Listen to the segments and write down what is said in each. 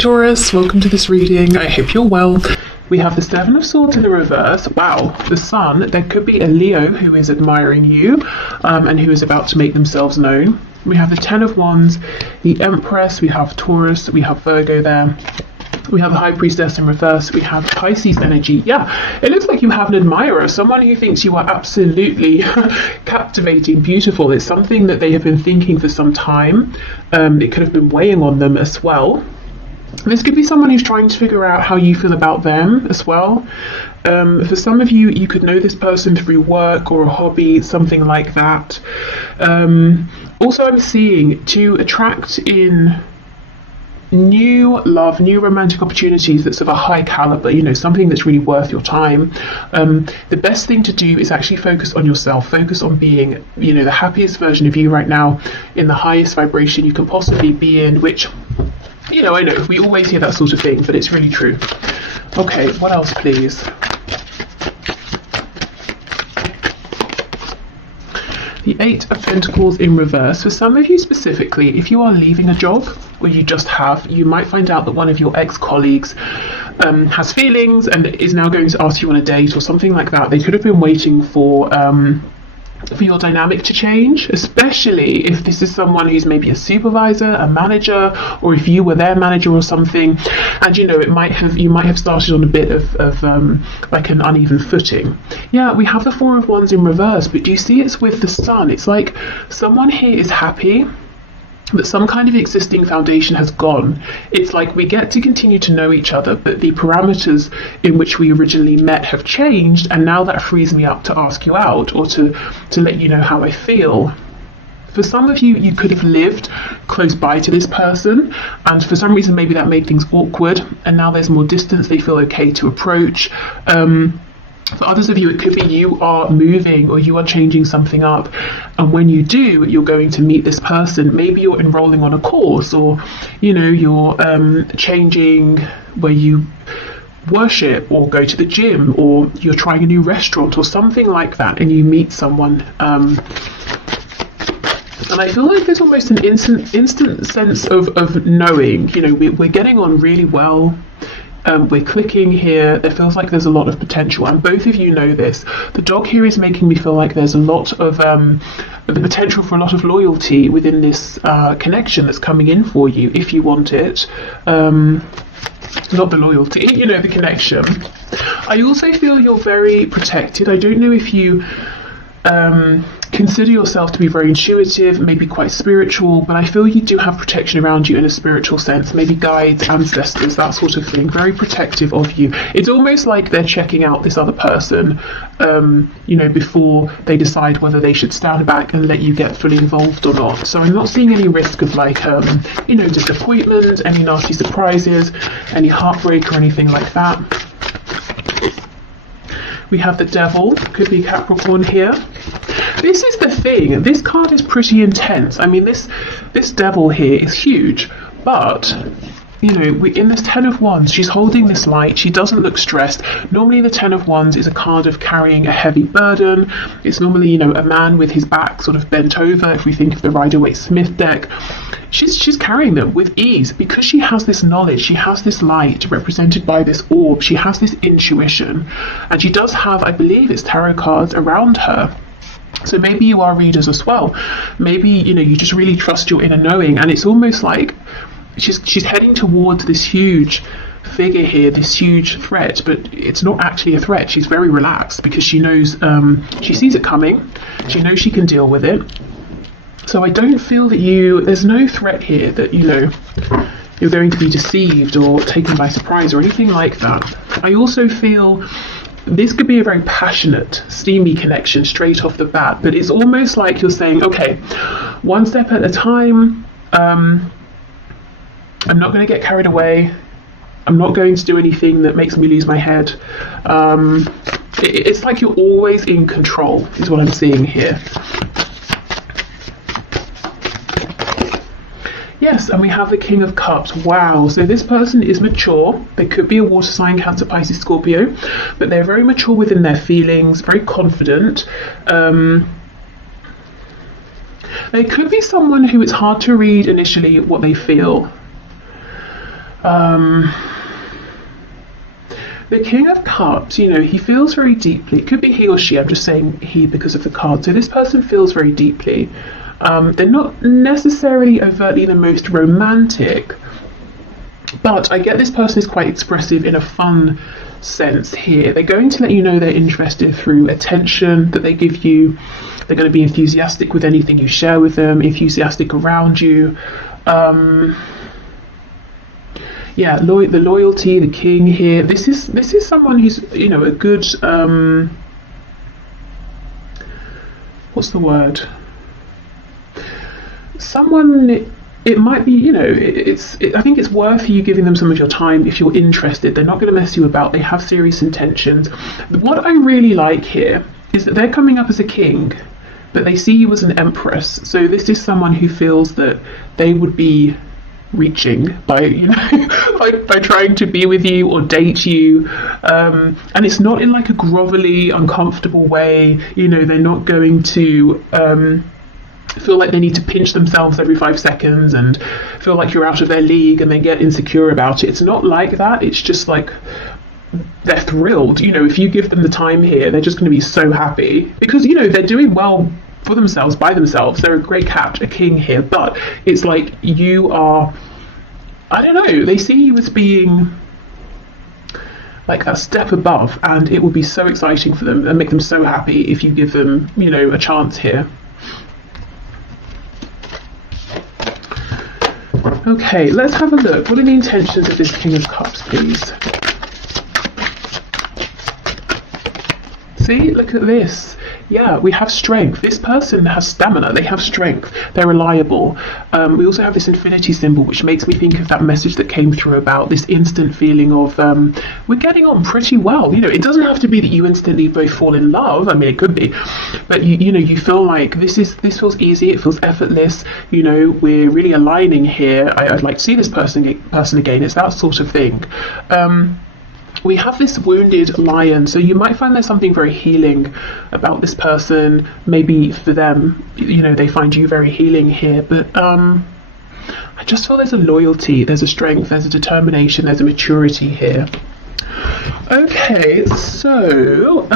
Taurus, welcome to this reading. I hope you're well. We have the Seven of Swords in the reverse. Wow, the Sun. There could be a Leo who is admiring you and who is about to make themselves known. We have the Ten of Wands, the Empress, we have Taurus, we have Virgo there. We have the High Priestess in reverse. We have Pisces energy. Yeah, it looks like you have an admirer, someone who thinks you are absolutely captivating, beautiful. It's something that they have been thinking for some time. It could have been weighing on them as well. This could be someone who's trying to figure out how you feel about them as well. For some of you, you could know this person through work or a hobby, something like that. Also, I'm seeing to attract in new love, new romantic opportunities that's of a high caliber, something that's really worth your time. The best thing to do is actually focus on yourself, focus on being, the happiest version of you right now, in the highest vibration you can possibly be in, which, I know we always hear that sort of thing, but it's really true. Okay, what else, please? The Eight of Pentacles in reverse. For some of you specifically, if you are leaving a job, or you just have, you might find out that one of your ex-colleagues has feelings and is now going to ask you on a date or something like that. They could have been waiting for your dynamic to change, especially if this is someone who's maybe a supervisor, a manager, or if you were their manager or something, and you might have started on a bit of like an uneven footing. Yeah, we have the Four of Wands in reverse, but do you see it's with the Sun? It's like someone here is happy that some kind of existing foundation has gone. It's like we get to continue to know each other, but the parameters in which we originally met have changed, and now that frees me up to ask you out or to let you know how I feel. For some of you, you could have lived close by to this person, and for some reason maybe that made things awkward, and now there's more distance, they feel okay to approach. For others of you, it could be you are moving or you are changing something up, and when you do, you're going to meet this person. Maybe you're enrolling on a course, or you're changing where you worship or go to the gym, or you're trying a new restaurant or something like that, and you meet someone. And I feel like there's almost an instant sense of knowing, we're getting on really well. We're clicking here. There feels like there's a lot of potential, and both of you know this. The dog here is making me feel like there's a lot of the potential for a lot of loyalty within this connection that's coming in for you, if you want it. Not the loyalty, the connection. I also feel you're very protected. I don't know if you consider yourself to be very intuitive, maybe quite spiritual, but I feel you do have protection around you in a spiritual sense, maybe guides, ancestors, that sort of thing, very protective of you. It's almost like they're checking out this other person, before they decide whether they should stand back and let you get fully involved or not. So I'm not seeing any risk of disappointment, any nasty surprises, any heartbreak or anything like that. We have the Devil, could be Capricorn here. This is the thing, this card is pretty intense. I mean, this Devil here is huge, but in this Ten of Wands, she's holding this light. She doesn't look stressed. Normally the Ten of Wands is a card of carrying a heavy burden. It's normally, a man with his back sort of bent over, if we think of the Rider-Waite-Smith deck. She's carrying them with ease because she has this knowledge, she has this light represented by this orb, she has this intuition, and she does have, I believe it's tarot cards around her. So maybe you are readers as well. Maybe, you just really trust your inner knowing, and it's almost like she's heading towards this huge figure here, this huge threat, but it's not actually a threat. She's very relaxed because she knows, she sees it coming, she knows she can deal with it. So I don't feel that there's no threat here that, you're going to be deceived or taken by surprise or anything like that. I also feel this could be a very passionate, steamy connection straight off the bat, but it's almost like you're saying, okay, one step at a time, I'm not going to get carried away, I'm not going to do anything that makes me lose my head. It's like you're always in control, is what I'm seeing here. Yes, and we have the King of Cups. Wow, so this person is mature. They could be a water sign, Cancer, Pisces, Scorpio, but they're very mature within their feelings, very confident. They could be someone who it's hard to read initially what they feel. The King of Cups, you know, he feels very deeply. It could be he or she. I'm just saying he because of the card. So this person feels very deeply. They're not necessarily overtly the most romantic, but I get this person is quite expressive in a fun sense here. They're going to let you know they're interested through attention that they give you. They're going to be enthusiastic with anything you share with them, enthusiastic around you. Yeah, the loyalty, the king here. This is someone who's, you know, a good what's the word? Someone. It might be, you know, I think it's worth you giving them some of your time if you're interested. They're not going to mess you about. They have serious intentions. What I really like here is that they're coming up as a king, but they see you as an empress. So this is someone who feels that they would be reaching by, you know, by trying to be with you or date you, and it's not in like a grovelly, uncomfortable way. You know, they're not going to feel like they need to pinch themselves every 5 seconds and feel like you're out of their league and they get insecure about it. It's not like that. It's just like they're thrilled. You know, if you give them the time here, they're just going to be so happy because, you know, they're doing well for themselves, by themselves. They're a great cat, a king here, but it's like you are, I don't know, they see you as being like a step above, and it will be so exciting for them and make them so happy if you give them, you know, a chance here. Okay, let's have a look. What are the intentions of this King of Cups, please? See, look at this. Yeah, we have strength. This person has stamina. They have strength. They're reliable. We also have this infinity symbol, which makes me think of that message that came through about this instant feeling of we're getting on pretty well. You know, it doesn't have to be that you instantly both fall in love. I mean, it could be, but you know, you feel like this feels easy. It feels effortless. You know, we're really aligning here. I'd like to see this person again. It's that sort of thing. We have this wounded lion, so you might find there's something very healing about this person. Maybe for them, you know, they find you very healing here, but I just feel there's a loyalty, there's a strength, there's a determination, there's a maturity here. Okay, so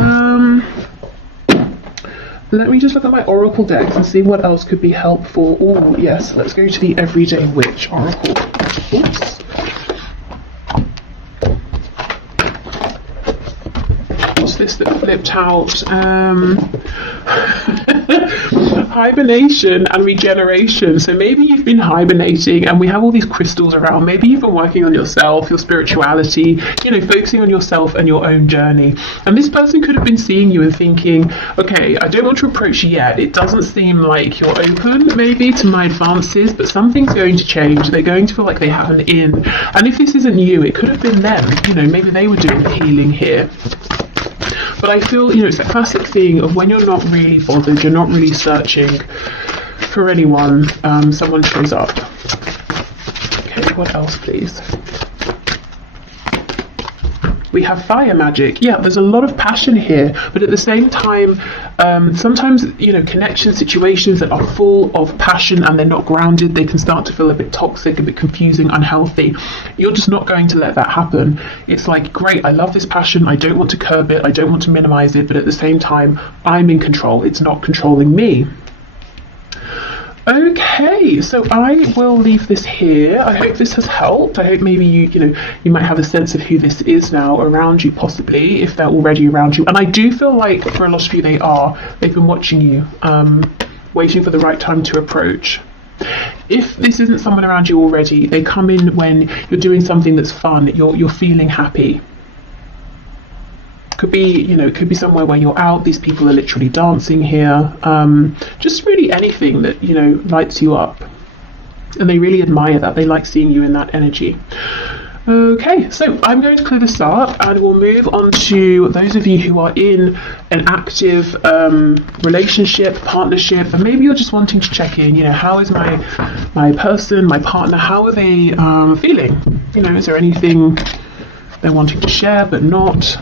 let me just look at my oracle decks and see what else could be helpful. Oh yes, let's go to the Everyday Witch oracle. Oops. This that flipped out. Hibernation and regeneration. So maybe you've been hibernating and we have all these crystals around. Maybe you've been working on yourself, your spirituality, you know, focusing on yourself and your own journey. And this person could have been seeing you and thinking, okay, I don't want to approach you yet. It doesn't seem like you're open maybe to my advances, but something's going to change. They're going to feel like they have an in. And if this isn't you, it could have been them. You know, maybe they were doing the healing here. But I feel, you know, it's a classic thing of when you're not really bothered, you're not really searching for anyone, someone shows up. Okay, what else, please? We have fire magic. Yeah, there's a lot of passion here, but at the same time, sometimes, you know, connection situations that are full of passion and they're not grounded, they can start to feel a bit toxic, a bit confusing, unhealthy. You're just not going to let that happen. It's like, great, I love this passion, I don't want to curb it, I don't want to minimize it, but at the same time, I'm in control. It's not controlling me. Okay, so I will leave this here. I hope this has helped. I hope maybe you might have a sense of who this is now around you, possibly, if they're already around you. And I do feel like for a lot of you they've been watching you, waiting for the right time to approach. If this isn't someone around you already, they come in when you're doing something that's fun, you're feeling happy. Could be, you know, it could be somewhere where you're out, these people are literally dancing here, just really anything that, you know, lights you up, and they really admire that. They like seeing you in that energy. Okay, so I'm going to clear this up and we'll move on to those of you who are in an active relationship, partnership, and maybe you're just wanting to check in, you know, how is my person, my partner, how are they feeling? You know, is there anything they're wanting to share but not?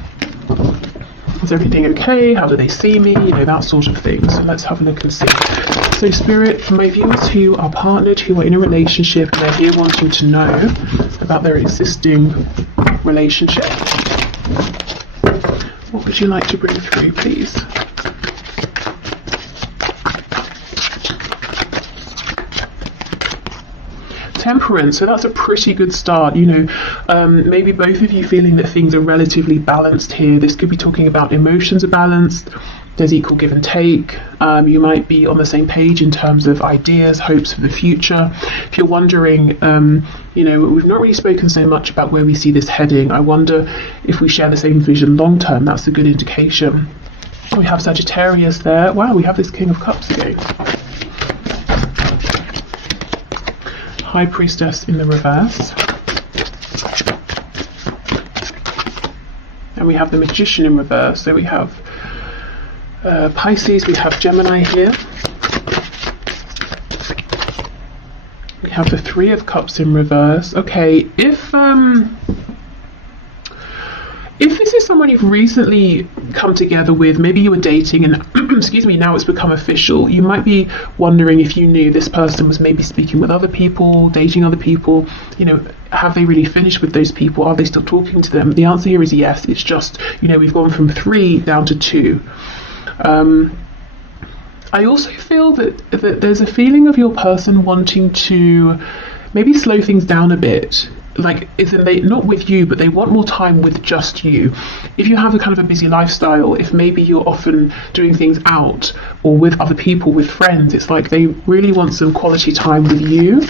Is everything okay? How do they see me? You know, that sort of thing. So let's have a look and see. So Spirit, for my viewers who are partnered, who are in a relationship, and they're here wanting to know about their existing relationship, what would you like to bring through, please? Temperance, so that's a pretty good start. You know, maybe both of you feeling that things are relatively balanced here. This could be talking about emotions are balanced, there's equal give and take. You might be on the same page in terms of ideas, hopes for the future. If you're wondering, you know, we've not really spoken so much about where we see this heading. I wonder if we share the same vision long term. That's a good indication. We have Sagittarius there. Wow, we have this King of Cups again. High Priestess in the reverse. And we have the Magician in reverse. So we have Pisces, we have Gemini here. We have the Three of Cups in reverse. Okay, if this is someone you've recently come together with, maybe you were dating and excuse me, now it's become official, you might be wondering if you knew this person was maybe speaking with other people, dating other people, you know, have they really finished with those people? Are they still talking to them? The answer here is yes. It's just, you know, we've gone from 3 down to 2. I also feel that there's a feeling of your person wanting to maybe slow things down a bit. Like, isn't they not with you, but they want more time with just you. If you have a kind of a busy lifestyle, if maybe you're often doing things out or with other people, with friends, it's like they really want some quality time with you,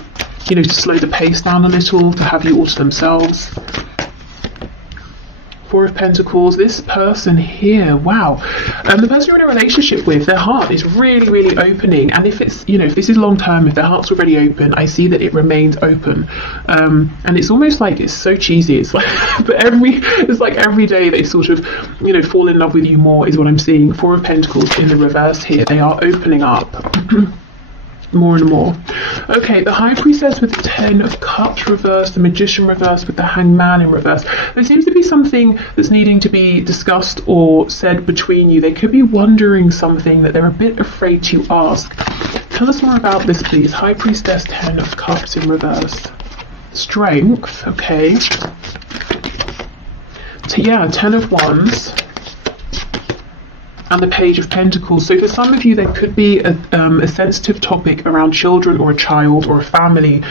you know, to slow the pace down a little, to have you all to themselves. Four of Pentacles, this person here, wow. The person you're in a relationship with, their heart is really, really opening. And if it's, you know, if this is long term, if their heart's already open, I see that it remains open. And it's almost like, it's so cheesy. It's like, but it's like every day they sort of, you know, fall in love with you more is what I'm seeing. Four of Pentacles in the reverse here. They are opening up. More and more. Okay, the High Priestess with the 10 of Cups reverse, the Magician reverse with the Hangman in reverse. There seems to be something that's needing to be discussed or said between you. They could be wondering something that they're a bit afraid to ask. Tell us more about this, please. High Priestess, 10 of Cups in reverse. Strength, okay. Yeah, 10 of Wands. And the Page of Pentacles. So for some of you, there could be a sensitive topic around children or a child or a family.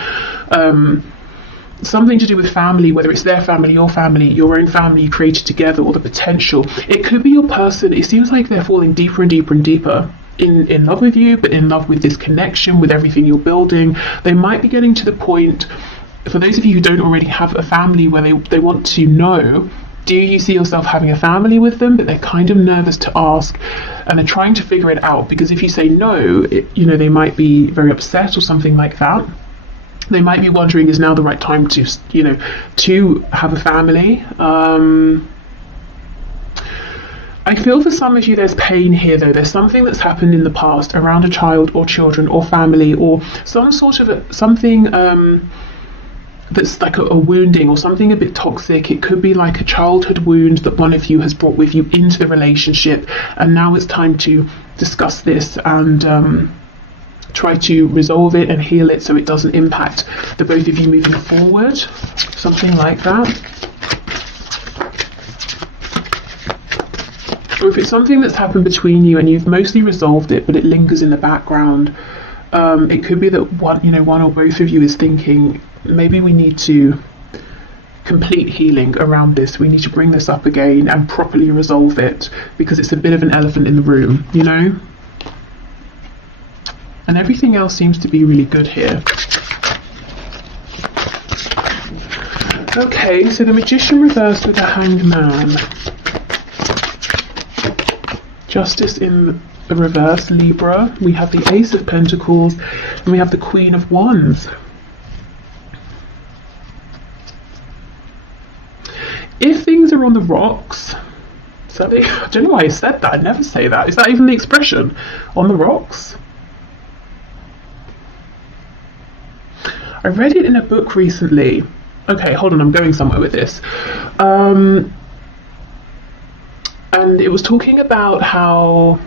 Something to do with family, whether it's their family, your own family you created together, or the potential. It could be your person. It seems like they're falling deeper and deeper and deeper in love with you, but in love with this connection, with everything you're building. They might be getting to the point, for those of you who don't already have a family, where they want to know, do you see yourself having a family with them? But they're kind of nervous to ask, and they're trying to figure it out, because if you say no, you know, they might be very upset or something like that. They might be wondering, is now the right time to, you know, to have a family? I feel for some of you there's pain here though. There's something that's happened in the past around a child or children or family, or some sort of something that's like a wounding or something a bit toxic. It could be like a childhood wound that one of you has brought with you into the relationship, and now it's time to discuss this and try to resolve it and heal it so it doesn't impact the both of you moving forward. Something like that. Or if it's something that's happened between you and you've mostly resolved it, but it lingers in the background, it could be that one or both of you is thinking, maybe we need to complete healing around this. We need to bring this up again and properly resolve it, because it's a bit of an elephant in the room, you know? And everything else seems to be really good here. Okay, so the Magician reversed with the Hanged Man. Justice in the reverse, Libra. We have the Ace of Pentacles, and we have the Queen of Wands. If things are on the rocks, so I don't know why I said that. I never say that. Is that even the expression? On the rocks? I read it in a book recently. Okay, hold on, I'm going somewhere with this. And it was talking about how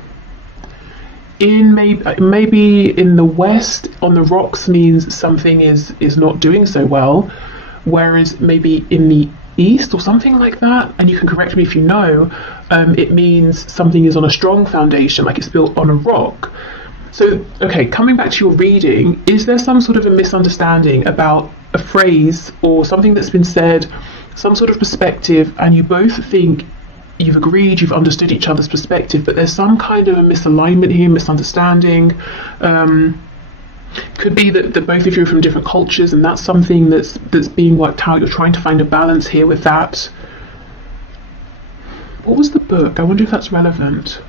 in maybe in the West, on the rocks means something is not doing so well, whereas maybe in the East or something like that, and you can correct me if you know, it means something is on a strong foundation, like it's built on a rock. So, okay, coming back to your reading, is there some sort of a misunderstanding about a phrase or something that's been said, some sort of perspective, and you both think you've agreed, you've understood each other's perspective, but there's some kind of a misalignment here, misunderstanding? Could be that both of you are from different cultures, and that's something that's being worked out. You're trying to find a balance here with that. What was the book? I wonder if that's relevant.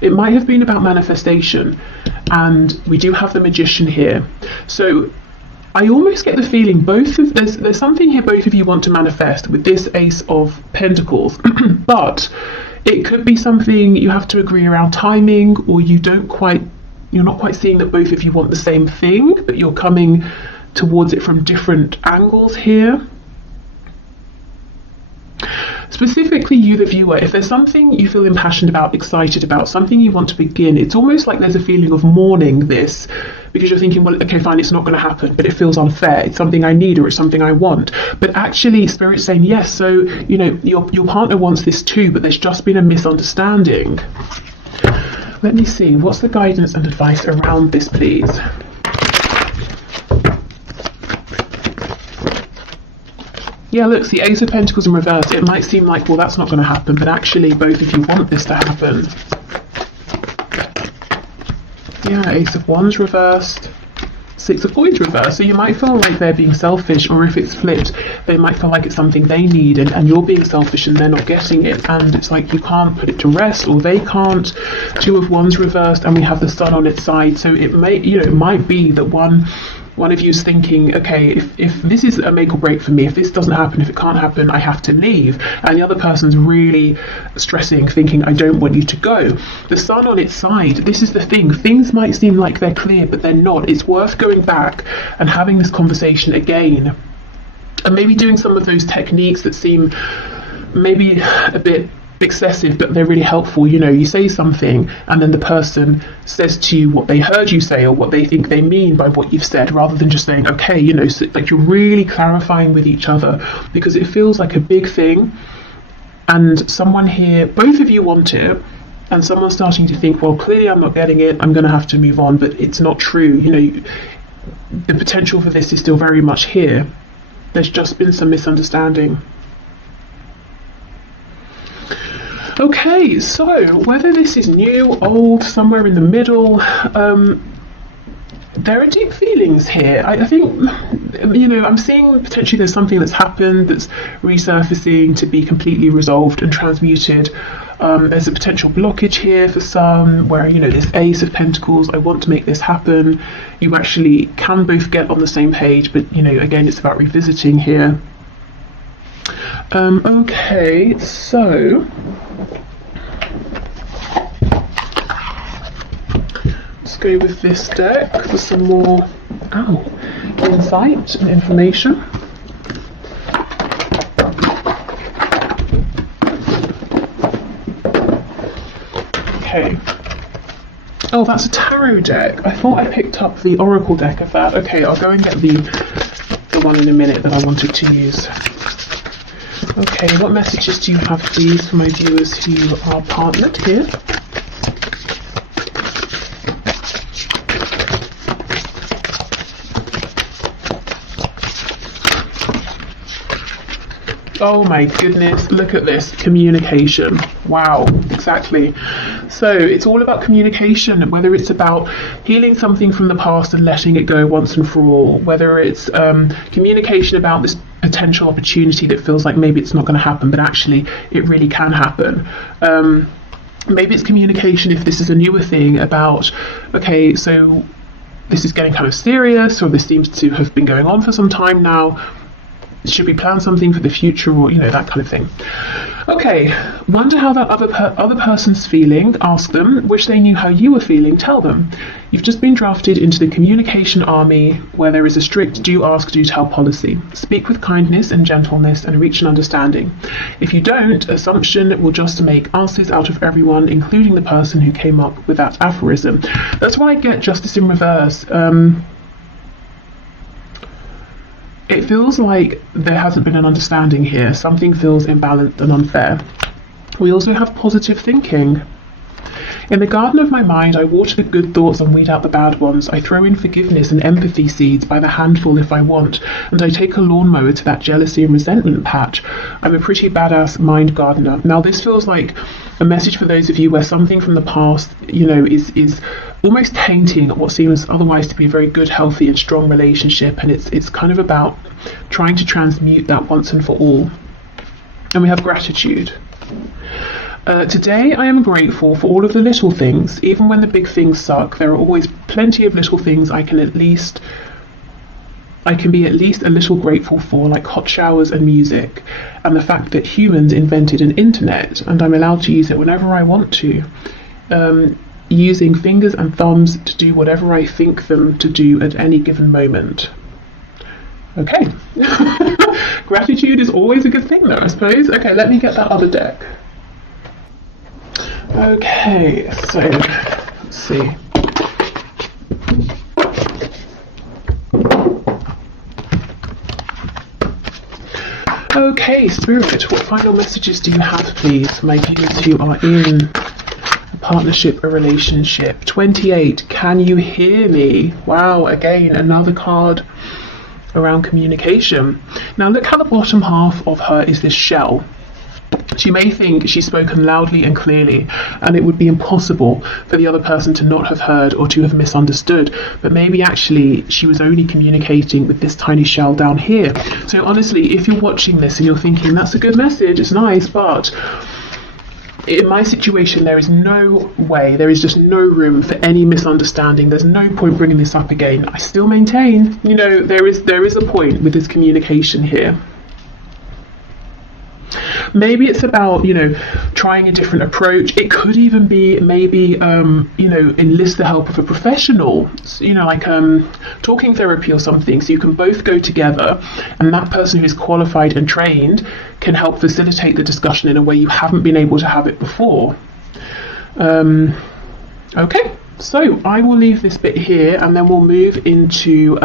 It might have been about manifestation, and we do have the Magician here. So I almost get the feeling there's something here both of you want to manifest with this Ace of Pentacles, but it could be something you have to agree around timing, or you're not quite seeing that both of you want the same thing, but you're coming towards it from different angles here. Specifically, you, the viewer, if there's something you feel impassioned about, excited about, something you want to begin, it's almost like there's a feeling of mourning this, because you're thinking, well, okay, fine, it's not going to happen, but it feels unfair. It's something I need, or it's something I want. But actually, Spirit's saying, yes, so, your partner wants this too, but there's just been a misunderstanding. Let me see, what's the guidance and advice around this, please? Yeah, look, the Ace of Pentacles in reverse. It might seem like, well, that's not going to happen, but actually both of you want this to happen. Yeah, Ace of Wands reversed. Six of Coins reversed. So you might feel like they're being selfish, or if it's flipped, they might feel like it's something they need, and you're being selfish and they're not getting it, and it's like you can't put it to rest, or they can't. Two of Wands reversed, and we have the Sun on its side. So it might be that one of you is thinking, okay, if this is a make or break for me, if this doesn't happen, if it can't happen, I have to leave. And the other person's really stressing, thinking, I don't want you to go. The Sun on its side, this is the thing. Things might seem like they're clear, but they're not. It's worth going back and having this conversation again. And maybe doing some of those techniques that seem maybe a bit excessive, but they're really helpful. You say something and then the person says to you what they heard you say, or what they think they mean by what you've said, rather than just saying, okay, so, like, you're really clarifying with each other, because it feels like a big thing, and someone here, both of you want it, and someone's starting to think, well, clearly I'm not getting it, I'm going to have to move on, but it's not true. The potential for this is still very much here. There's just been some misunderstanding. Okay, so whether this is new, old, somewhere in the middle, there are deep feelings here. I think, I'm seeing potentially there's something that's happened that's resurfacing to be completely resolved and transmuted. There's a potential blockage here for some, where, this Ace of Pentacles, I want to make this happen. You actually can both get on the same page, but, again, it's about revisiting here. Okay, so let's go with this deck for some more insight and information. Okay. Oh, that's a tarot deck. I thought I picked up the oracle deck of that. Okay, I'll go and get the one in a minute that I wanted to use. Okay, what messages do you have, please, for my viewers who are partnered here? Oh my goodness, look at this, communication. Wow, exactly. So it's all about communication, whether it's about healing something from the past and letting it go once and for all, whether it's communication about this potential opportunity that feels like maybe it's not going to happen, but actually it really can happen. Maybe it's communication if this is a newer thing about, okay, so this is getting kind of serious, or this seems to have been going on for some time now. Should we plan something for the future, or that kind of thing? Okay, wonder how that other person's feeling. Ask them. Wish they knew how you were feeling. Tell them. You've just been drafted into the communication army, where there is a strict do ask, do tell policy. Speak with kindness and gentleness and reach an understanding. If you don't, assumption will just make asses out of everyone, including the person who came up with that aphorism. That's why I get justice in reverse. It feels like there hasn't been an understanding here. Something feels imbalanced and unfair. We also have positive thinking. In the garden of my mind, I water the good thoughts and weed out the bad ones. I throw in forgiveness and empathy seeds by the handful if I want, and I take a lawnmower to that jealousy and resentment patch. I'm a pretty badass mind gardener. Now, this feels like a message for those of you where something from the past, is almost tainting what seems otherwise to be a very good, healthy, and strong relationship, and it's kind of about trying to transmute that once and for all. And we have gratitude. Today I am grateful for all of the little things. Even when the big things suck, there are always plenty of little things I can be at least a little grateful for, like hot showers and music, and the fact that humans invented an internet and I'm allowed to use it whenever I want to, using fingers and thumbs to do whatever I think them to do at any given moment. Okay. Gratitude is always a good thing though, I suppose. Okay, let me get that other deck. Okay, so let's see. Okay, Spirit, what final messages do you have, please, for my viewers who are in a partnership, a relationship? 28, can you hear me? Wow, again, another card around communication. Now look how the bottom half of her is this shell. She may think she's spoken loudly and clearly, and it would be impossible for the other person to not have heard or to have misunderstood, but maybe actually she was only communicating with this tiny shell down here. So honestly, if you're watching this and you're thinking, that's a good message, it's nice, but in my situation, there is no way, there is just no room for any misunderstanding. There's no point bringing this up again. I still maintain, there is a point with this communication here. Maybe it's about, trying a different approach. It could even be maybe, enlist the help of a professional, like talking therapy or something, so you can both go together and that person who's qualified and trained can help facilitate the discussion in a way you haven't been able to have it before. Okay, so I will leave this bit here and then we'll move into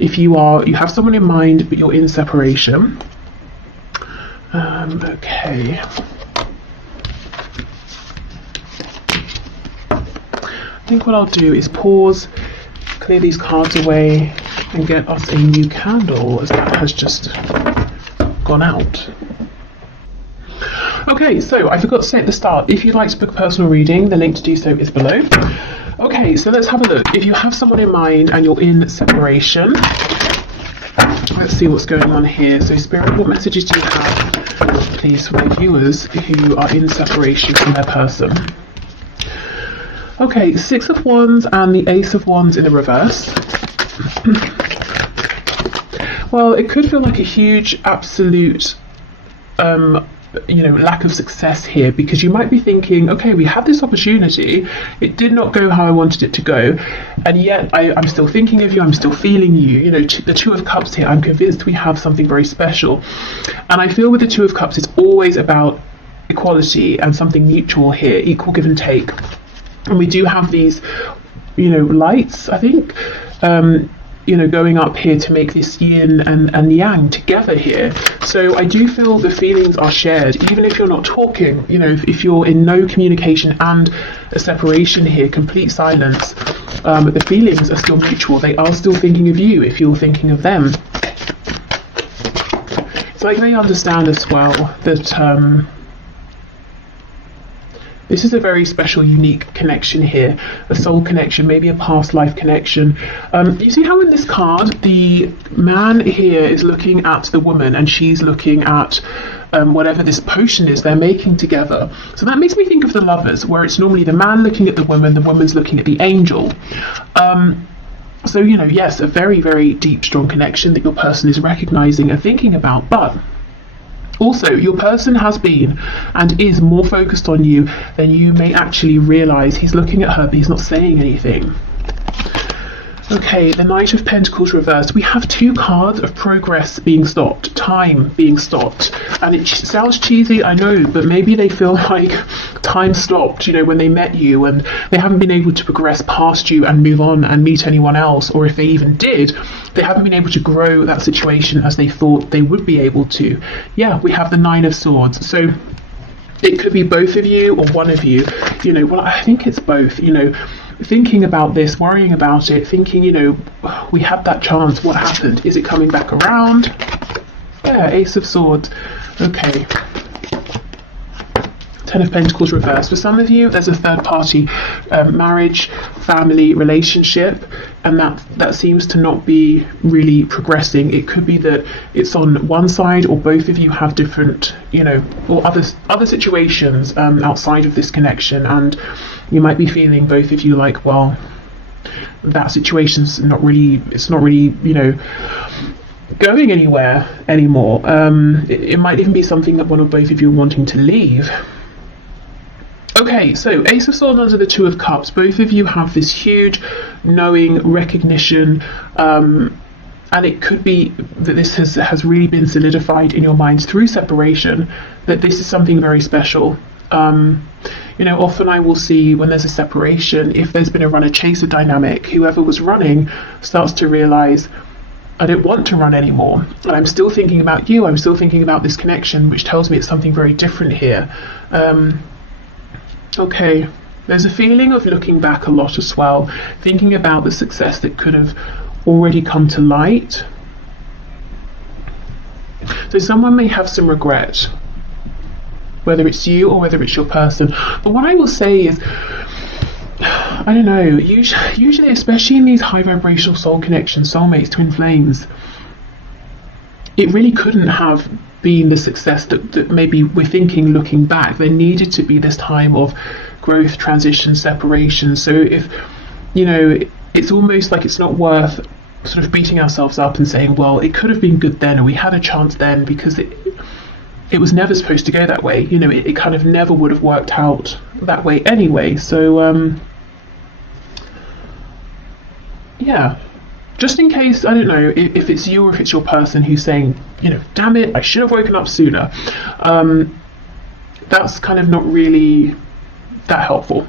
if you have someone in mind but you're in separation. Okay. I think what I'll do is pause, clear these cards away, and get us a new candle, as that has just gone out. Okay, so I forgot to say at the start, if you'd like to book a personal reading, the link to do so is below. Okay, so let's have a look. If you have someone in mind and you're in separation, let's see what's going on here. So Spirit, what messages do you have, please, for my viewers who are in separation from their person? Okay, 6 of Wands and the Ace of Wands in the reverse. Well, it could feel like a huge, absolute, lack of success here, because you might be thinking, okay, we had this opportunity, it did not go how I wanted it to go, and yet I'm still thinking of you, I'm still feeling you. The Two of Cups here, I'm convinced we have something very special. And I feel with the Two of Cups, it's always about equality and something mutual here, equal give and take. And we do have these, lights, I think, going up here to make this yin and yang together here. So I do feel the feelings are shared, even if you're not talking, if you're in no communication and a separation here, complete silence, but the feelings are still mutual. They are still thinking of you if you're thinking of them. It's like they understand as well that this is a very special, unique connection here, a soul connection, maybe a past life connection. You see how in this card, the man here is looking at the woman and she's looking at whatever this potion is they're making together. So that makes me think of the Lovers, where it's normally the man looking at the woman's looking at the angel. So, yes, a very, very deep, strong connection that your person is recognizing and thinking about. But Also, your person has been and is more focused on you than you may actually realise. He's looking at her, but he's not saying anything. Okay, the Knight of Pentacles reversed. We have two cards of progress being stopped, time being stopped. And it sounds cheesy, I know, but maybe they feel like time stopped, you know, when they met you and they haven't been able to progress past you and move on and meet anyone else. Or if they even did, they haven't been able to grow that situation as they thought they would be able to. Yeah, we have the Nine of Swords. So it could be both of you or one of you, you know, well, I think it's both, you know, thinking about this, worrying about it, thinking, you know, we had that chance, what happened? Is it coming back around? Yeah, Ace of Swords. Okay. Ten of Pentacles reversed. For some of you, there's a third party marriage, family, relationship, and that seems to not be really progressing. It could be that it's on one side or both of you have different, you know, or other situations outside of this connection, and you might be feeling, both of you, like, well, that situation's not really, you know, going anywhere anymore. It might even be something that one or both of you are wanting to leave. Okay, so Ace of Swords under the Two of Cups. Both of you have this huge knowing, recognition, and it could be that this has really been solidified in your minds through separation, that this is something very special. You know, often I will see when there's a separation, if there's been a runner-chaser dynamic, whoever was running starts to realise, I don't want to run anymore, and I'm still thinking about you, I'm still thinking about this connection, which tells me it's something very different here. Okay, there's a feeling of looking back a lot as well, thinking about the success that could have already come to light. So someone may have some regret, whether it's you or whether it's your person. But what I will say is, I don't know, usually, especially in these high vibrational soul connections, soulmates, twin flames, it really couldn't have been the success that maybe we're thinking looking back. There needed to be this time of growth, transition, separation. So if, you know, it's almost like it's not worth sort of beating ourselves up and saying, well, it could have been good then, or we had a chance then, because it was never supposed to go that way. You know, it kind of never would have worked out that way anyway. So yeah, just in case, I don't know if it's you or if it's your person who's saying, you know, damn it, I should have woken up sooner. That's kind of not really that helpful.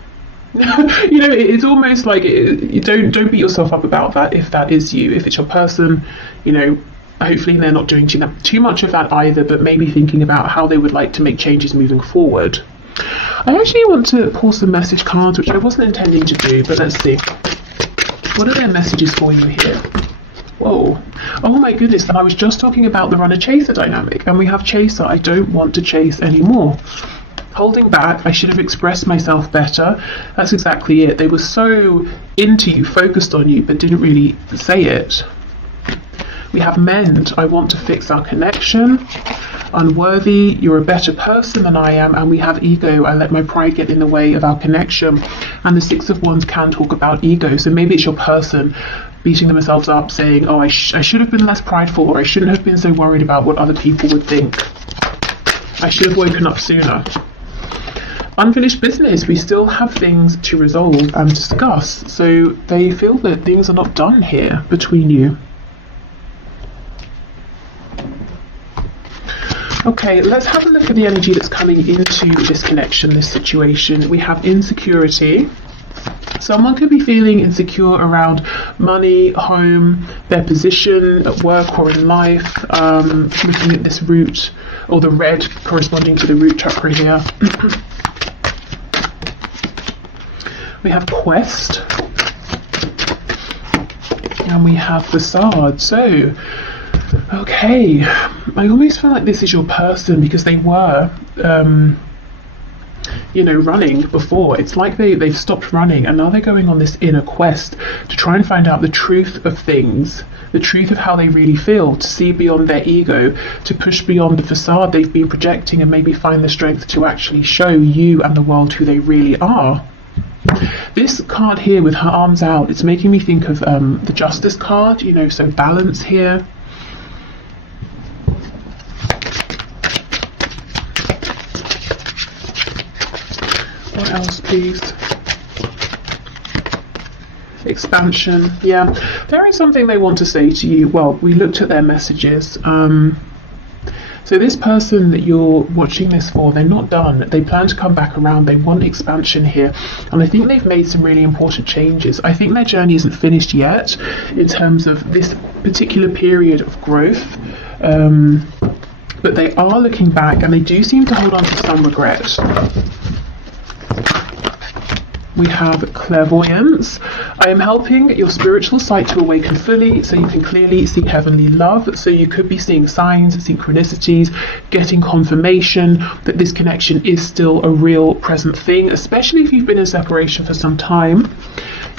You know, it's almost like you don't beat yourself up about that if that is you. If it's your person, you know, hopefully they're not doing too much of that either, but maybe thinking about how they would like to make changes moving forward. I actually want to pull some message cards, which I wasn't intending to do, but let's see. What are their messages for you here? Whoa. Oh my goodness, and I was just talking about the runner-chaser dynamic, and we have chaser. I don't want to chase anymore. Holding back, I should have expressed myself better. That's exactly it. They were so into you, focused on you, but didn't really say it. We have mend. I want to fix our connection. Unworthy. You're a better person than I am. And we have ego. I let my pride get in the way of our connection. And the Six of Wands can talk about ego. So maybe it's your person beating themselves up, saying, oh, I should have been less prideful, or I shouldn't have been so worried about what other people would think. I should have woken up sooner. Unfinished business. We still have things to resolve and discuss. So they feel that things are not done here between you. Okay, let's have a look at the energy that's coming into this connection, this situation. We have insecurity. Someone could be feeling insecure around money, home, their position at work or in life. Looking at this root, or the red corresponding to the root chakra here. We have quest. And we have facade. So, okay, I almost feel like this is your person because they were, you know, running before. It's like they've stopped running and now they're going on this inner quest to try and find out the truth of things, the truth of how they really feel, to see beyond their ego, to push beyond the facade they've been projecting and maybe find the strength to actually show you and the world who they really are. This card here with her arms out, it's making me think of the Justice card, you know, so balance here. What else, please? Expansion. Yeah, there is something they want to say to you. Well, we looked at their messages. So this person that you're watching this for, they're not done. They plan to come back around. They want expansion here. And I think they've made some really important changes. I think their journey isn't finished yet in terms of this particular period of growth. But they are looking back, and they do seem to hold on to some regret. We have clairvoyance. I am helping your spiritual sight to awaken fully so you can clearly see heavenly love. So you could be seeing signs, synchronicities, getting confirmation that this connection is still a real present thing, especially if you've been in separation for some time.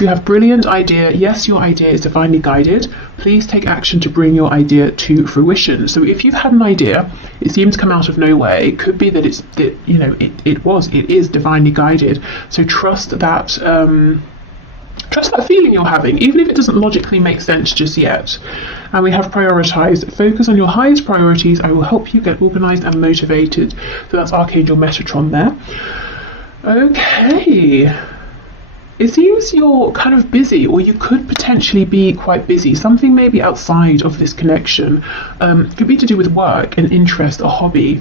You have brilliant idea. Yes, your idea is divinely guided. Please take action to bring your idea to fruition. So if you've had an idea, it seems to come out of nowhere. It could be that it is divinely guided. So trust that feeling you're having, even if it doesn't logically make sense just yet. And we have prioritized. Focus on your highest priorities. I will help you get organized and motivated. So that's Archangel Metatron there. Okay. It seems you're kind of busy, or you could potentially be quite busy. Something maybe outside of this connection. Could be to do with work, an interest, a hobby.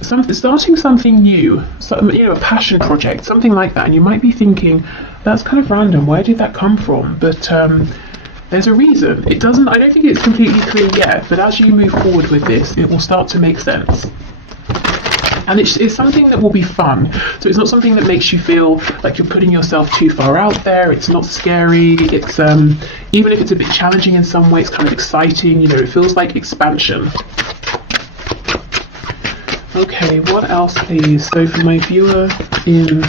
Starting something new, a passion project, something like that. And you might be thinking, that's kind of random. Where did that come from? But there's a reason. I don't think it's completely clear yet, but as you move forward with this, it will start to make sense. And it's something that will be fun. So it's not something that makes you feel like you're putting yourself too far out there. It's not scary. It's even if it's a bit challenging in some way, it's kind of exciting. It feels like expansion. Okay, what else, please? So for my viewer in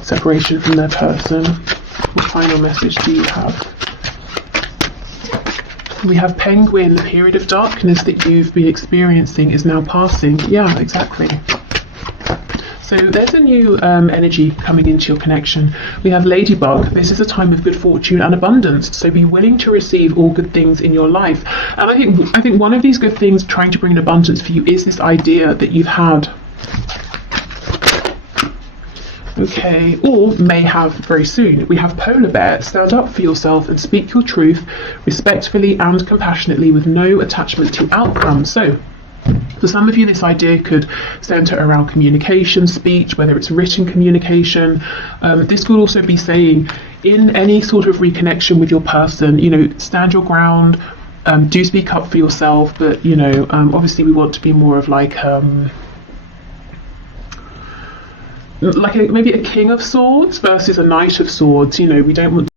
separation from their person, what final message do you have? We have Penguin. The period of darkness that you've been experiencing is now passing. Yeah, exactly. So there's a new energy coming into your connection. We have Ladybug. This is a time of good fortune and abundance. So be willing to receive all good things in your life. And I think one of these good things trying to bring an abundance for you is this idea that you've had. Okay, or may have very soon. We have Polar Bear. Stand up for yourself and speak your truth respectfully and compassionately with no attachment to outcome. So for some of you, this idea could center around communication, speech, whether it's written communication. This could also be saying in any sort of reconnection with your person, stand your ground, do speak up for yourself, but obviously we want to be more of maybe a King of Swords versus a Knight of Swords. We don't want